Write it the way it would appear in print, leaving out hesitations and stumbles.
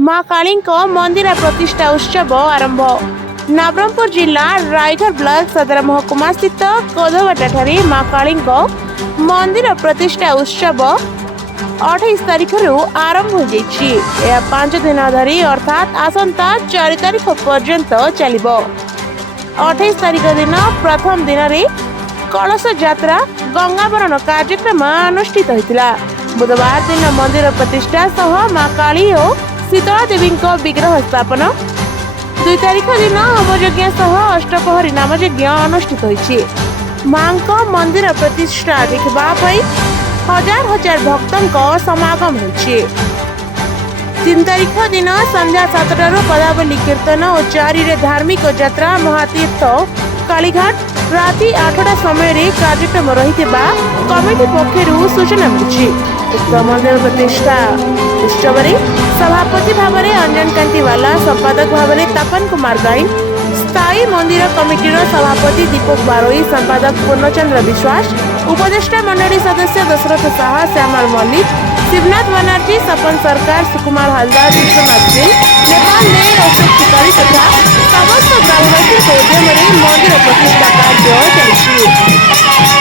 मां काली मंदिर प्रतिष्ठा उत्सव आरंभ। नवरंगपुर जिला रायगढ़ ब्लॉक सदर महकुमा स्थित कोधवटाठारे मां काली मंदिर प्रतिष्ठा उत्सव 28 तारीख आरंभ हो जाइछि। 5 दिन धरी अर्थात आसंता 4 तारीख पर्यंत चलिबो। 28 तारीख दिन प्रथम दिन रे कलश यात्रा गंगावरण कार्यक्रम अनुष्ठित होइतिला। बुधवार दिन मंदिर प्रतिष्ठा सह मां काली और शीतला देवी विग्रह स्थापन। 2 तारीख दिन होमयज्ञ सह अष्टप्रहरी नामयज्ञ अनुष्ठित होइछि। मां मंदिर प्रतिष्ठा देखबा पई हजार हजार भक्तों समागम होइछि। 3 तारीख दिन संध्या 7टार पदावली कीर्तन और 4 रे धार्मिक यात्रा महातीर्थ कालीघाट राति 8टा समय कार्यक्रम रहिथिबा कमिटी पक्षरु सूचना मिली। उक्त मंदिर प्रतिष्ठा उत्सव सभापति भाव में अंजन कांतीवाला, संपादक भाव में तपन कुमार गाइन, स्थायी मंदिर कमिटीर सभापति दीपक बारोई, संपादक पूर्णचंद्र विश्वास, उपदेष्टा मंडली सदस्य दशरथ साहा, श्यामल मल्लिक, शिवनाथ बनर्जी, सपन सरकार, सुकुमार हलदार, विश्वनाथ सिंह, नेपाल ने अशोक शिकारी तथा समस्त ग्रामवासी उद्यम मंदिर प्रतिष्ठा कार्य चलछि।